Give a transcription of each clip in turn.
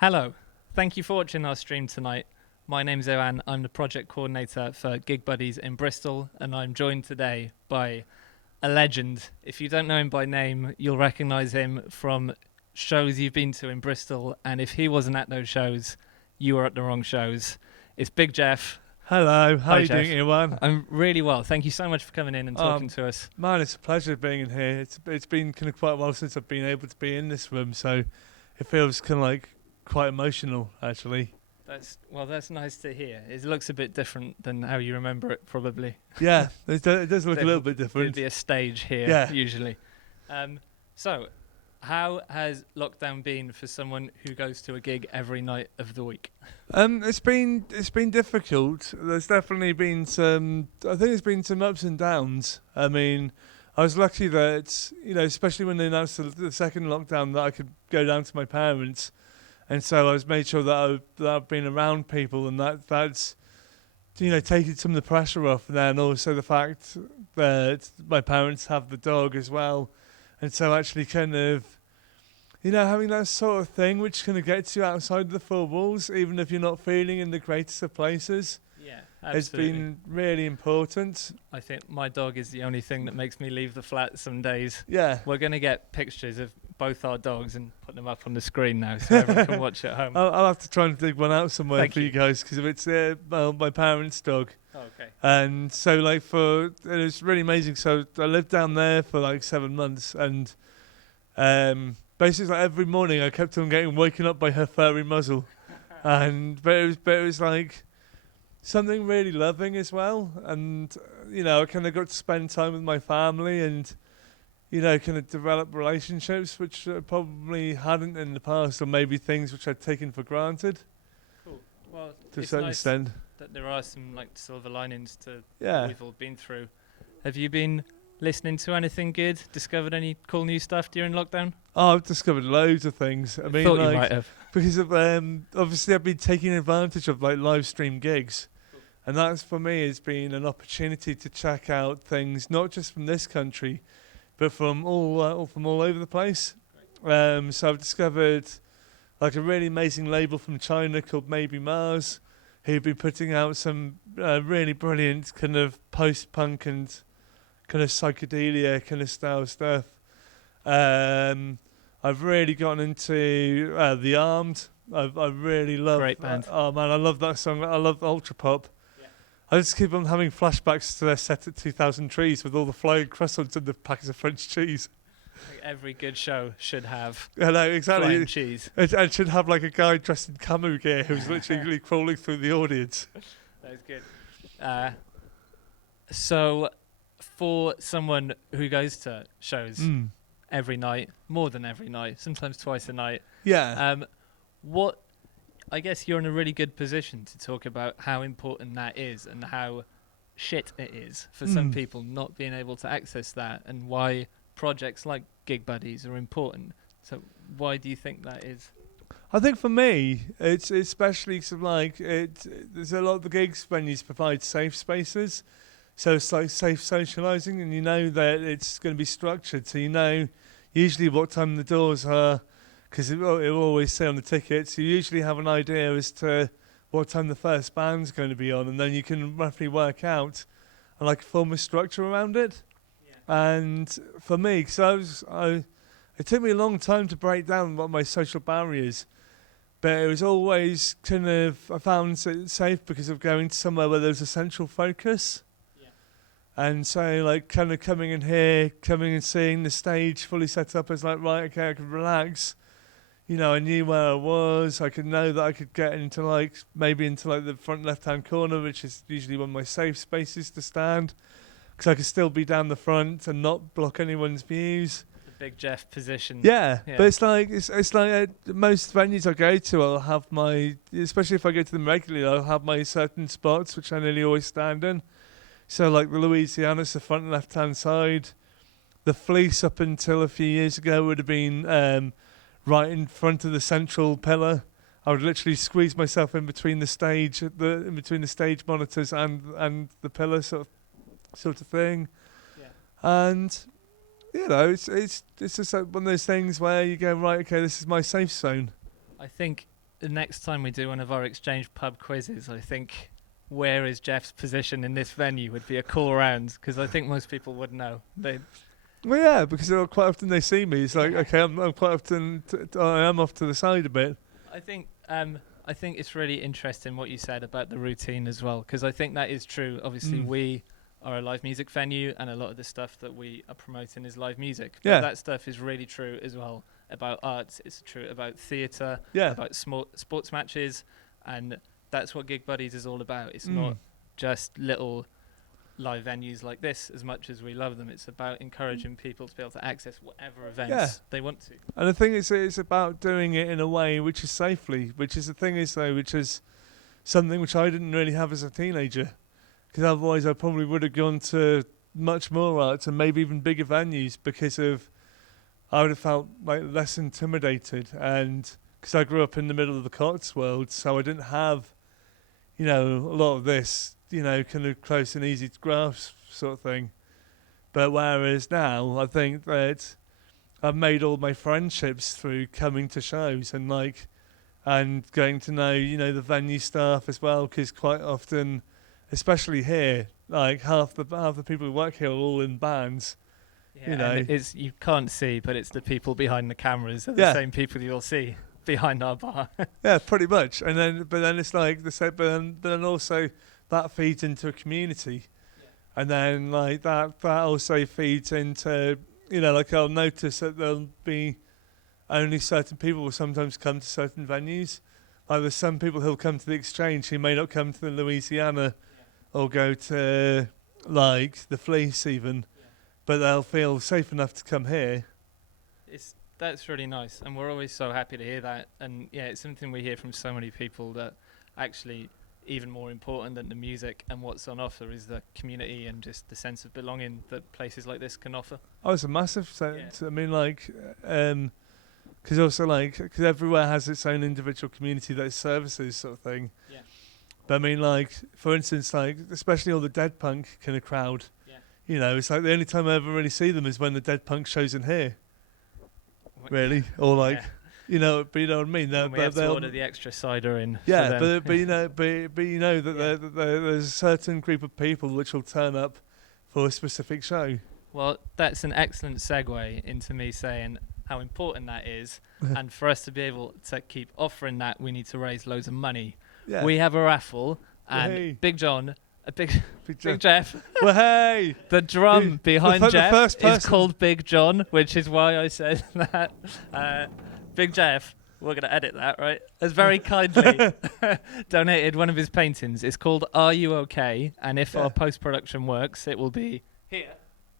Hello, thank you for watching our stream tonight. My name's Owen, I'm the project coordinator for Gig Buddies in Bristol, and I'm joined today by a legend. If you don't know him by name, you'll recognise him from shows you've been to in Bristol, and if he wasn't at those shows, you were at the wrong shows. It's Big Jeff. Hello, how are you Jeff. doing, Iwan? I'm really well. Thank you so much for coming in and talking to us. Man, it's a pleasure being in here. It's been kind of quite a while since I've been able to be in this room, so it feels kind of like quite emotional, actually. That's nice to hear. It looks a bit different than how you remember it, probably. Yeah, it does look a little bit different. There'd be a stage here, usually. So, how has lockdown been for someone who goes to a gig every night of the week? It's been difficult. There's definitely been some. I think there's been some ups and downs. I mean, I was lucky that especially when they announced the second lockdown, that I could go down to my parents, and so I was made sure that I've been around people, and that's taking some of the pressure off there, and also the fact that my parents have the dog as well. And so actually kind of, having that sort of thing which kind of gets you outside the four walls, even if you're not feeling in the greatest of places, has been really important. I think my dog is the only thing that makes me leave the flat some days. Yeah. We're going to get pictures of both our dogs and put them up on the screen now so everyone can watch at home. I'll have to try and dig one out somewhere for you guys, because if it's my parents' dog. Oh, okay. And so it was really amazing. So I lived down there for like 7 months, and basically every morning I kept on getting woken up by her furry muzzle, but it was like something really loving as well. And I kind of got to spend time with my family, and kind of develop relationships which I probably hadn't in the past, or maybe things which I'd taken for granted. Cool. Well, to a certain extent. That there are some like silver linings to what we've all been through. Have you been listening to anything good? Discovered any cool new stuff during lockdown? Oh, I've discovered loads of things. I mean, thought you might have. Because of obviously I've been taking advantage of like live stream gigs, and that's for me has been an opportunity to check out things not just from this country, but from all over the place. So I've discovered like a really amazing label from China called Maybe Mars, who've been putting out some really brilliant kind of post-punk and kind of psychedelia kind of style stuff. I've really gotten into The Armed. I really love. Great band. Oh man, I love that song. I love Ultra Pop. Yeah. I just keep on having flashbacks to their set at 2000 Trees with all the flying croissants and the packets of French cheese. Like every good show should have exactly. flying cheese. It should have like a guy dressed in camo gear who's literally crawling through the audience. That's good. So, for someone who goes to shows every night, more than every night, sometimes twice a night, I guess you're in a really good position to talk about how important that is and how shit it is for some people not being able to access that, and why projects like Gig Buddies are important. So why do you think that is? I think for me, it's especially there's a lot of the gigs venues provide safe spaces. So it's like safe socialising, and that it's going to be structured. So usually what time the doors are, because it will always say on the tickets. You usually have an idea as to what time the first band's going to be on, and then you can roughly work out and like form a structure around it. And for me, because it took me a long time to break down what my social barriers, but it was always kind of, I found it safe because of going to somewhere where there's a central focus. Yeah. And so like kind of coming in here, coming and seeing the stage fully set up as like, right, okay, I can relax. I knew where I was. I could know that I could get into maybe into the front left-hand corner, which is usually one of my safe spaces to stand, because I could still be down the front and not block anyone's views. The Big Jeff position. Yeah. But it's like most venues I go to, I'll have especially if I go to them regularly, I'll have my certain spots which I nearly always stand in. So like the Louisiana's the front left-hand side. The Fleece up until a few years ago would have been right in front of the central pillar. I would literally squeeze myself in between the stage, monitors and the pillar sort of thing. Yeah. And it's just one of those things where you go, right, okay, this is my safe zone. I think the next time we do one of our exchange pub quizzes, I think where is Jeff's position in this venue would be a cool round, because I think most people would know. Well, yeah, because quite often they see me. It's like, okay, I'm quite often I am off to the side a bit. I think it's really interesting what you said about the routine as well, because I think that is true. Obviously, we are a live music venue, and a lot of the stuff that we are promoting is live music. But that stuff is really true as well about arts. It's true about theatre, about sports matches, and that's what Gig Buddies is all about. It's not just little live venues like this as much as we love them. It's about encouraging people to be able to access whatever events they want to. And I think it's about doing it in a way which is safely, which is the thing is though, which is something which I didn't really have as a teenager, because otherwise I probably would have gone to much more arts and maybe even bigger venues, because I would have felt like less intimidated, and because I grew up in the middle of the Cotswolds, so I didn't have, a lot of this, kind of close and easy to grasp sort of thing. But whereas now, I think that I've made all my friendships through coming to shows and getting to know, the venue staff as well, because quite often, especially here, like half the people who work here are all in bands. Yeah, and you can't see, but it's the people behind the cameras are the same people you'll see behind our bar. Yeah, pretty much. But then it's like the same. But then also that feeds into a community, and then like that also feeds into I'll notice that there'll be only certain people will sometimes come to certain venues. Like there's some people who'll come to the Exchange who may not come to the Louisiana or go to like the Fleece even, but they'll feel safe enough to come here. That's really nice, and we're always so happy to hear that. And it's something we hear from so many people, that actually even more important than the music and what's on offer is the community and just the sense of belonging that places like this can offer. Oh, it's a massive sense. I mean, because also because everywhere has its own individual community that services sort of thing. Yeah. But I mean, for instance, especially all the Dead Punk kind of crowd. Yeah. It's like the only time I ever really see them is when the Dead Punk shows in here. Really, or but you know what I mean. We have to order the extra cider in. Yeah, but that there's a certain group of people which will turn up for a specific show. Well, that's an excellent segue into me saying how important that is, and for us to be able to keep offering that, we need to raise loads of money. Yeah. We have a raffle, and Big John. Big Jeff. Well, hey! The drum behind Jeff is called Big John, which is why I said that. Big Jeff, we're going to edit that, right? Has very kindly donated one of his paintings. It's called Are You OK? And if our post-production works, it will be here.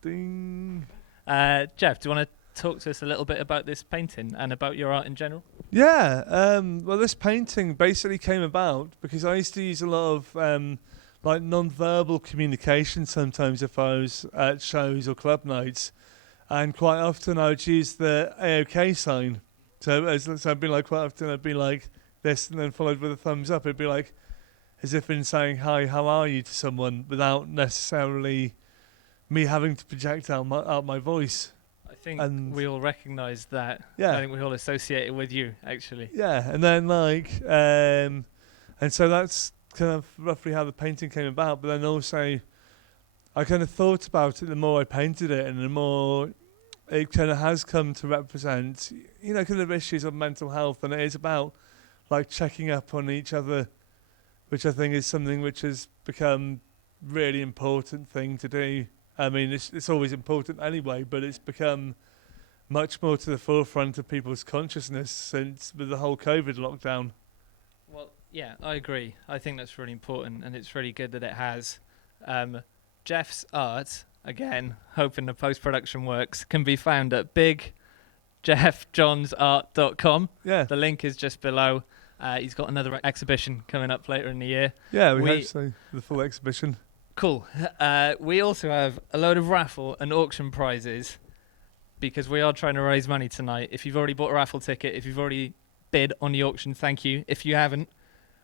Ding. Jeff, do you want to talk to us a little bit about this painting and about your art in general? Yeah. Well, this painting basically came about because I used to use a lot of non-verbal communication sometimes if I was at shows or club nights, and quite often I would use the AOK sign. So I'd be quite often I'd be like this, and then followed with a thumbs up. It'd be like as if in saying hi, how are you to someone, without necessarily me having to project out my voice. I think we all recognise that. Yeah. I think we all associate it with you, actually. Yeah, and then and so that's kind of roughly how the painting came about. But then also I kind of thought about it the more I painted it, and the more it kind of has come to represent, kind of issues of mental health, and it is about checking up on each other, which I think is something which has become really important thing to do. I mean, it's always important anyway, but it's become much more to the forefront of people's consciousness since with the whole COVID lockdown. Well, yeah, I agree. I think that's really important, and it's really good that it has. Jeff's art, again, hoping the post-production works, can be found at bigjeffjohnsart.com. Yeah. The link is just below. He's got another exhibition coming up later in the year. Yeah, we hope so, the full exhibition. Cool. We also have a load of raffle and auction prizes because we are trying to raise money tonight. If you've already bought a raffle ticket, if you've already bid on the auction, thank you. If you haven't,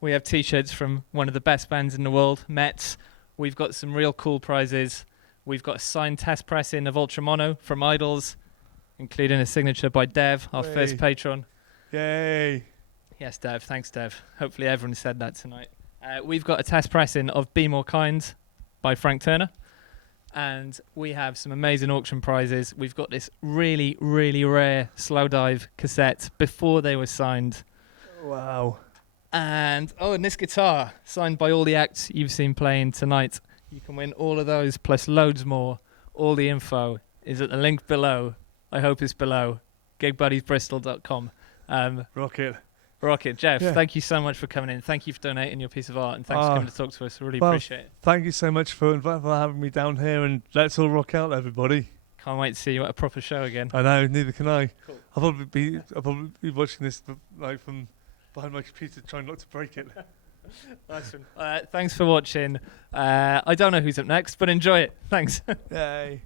we have T-shirts from one of the best bands in the world, Mets. We've got some real cool prizes. We've got a signed test pressing of Ultra Mono from Idols, including a signature by Dev, our first patron. Yay. Yes, Dev. Thanks, Dev. Hopefully everyone said that tonight. We've got a test pressing of Be More Kind by Frank Turner. And we have some amazing auction prizes. We've got this really, really rare Slow Dive cassette before they were signed. Wow. And this guitar, signed by all the acts you've seen playing tonight. You can win all of those, plus loads more. All the info is at the link below. I hope it's below. gigbuddiesbristol.com. Rocket. Jeff, Thank you so much for coming in. Thank you for donating your piece of art, and thanks for coming to talk to us. I really appreciate it. Thank you so much for having me down here, and let's all rock out, everybody. Can't wait to see you at a proper show again. I know, neither can I. Cool. I'll probably be watching this like from behind my computer, trying not to break it. Nice one. Thanks for watching. I don't know who's up next, but enjoy it. Thanks. Yay.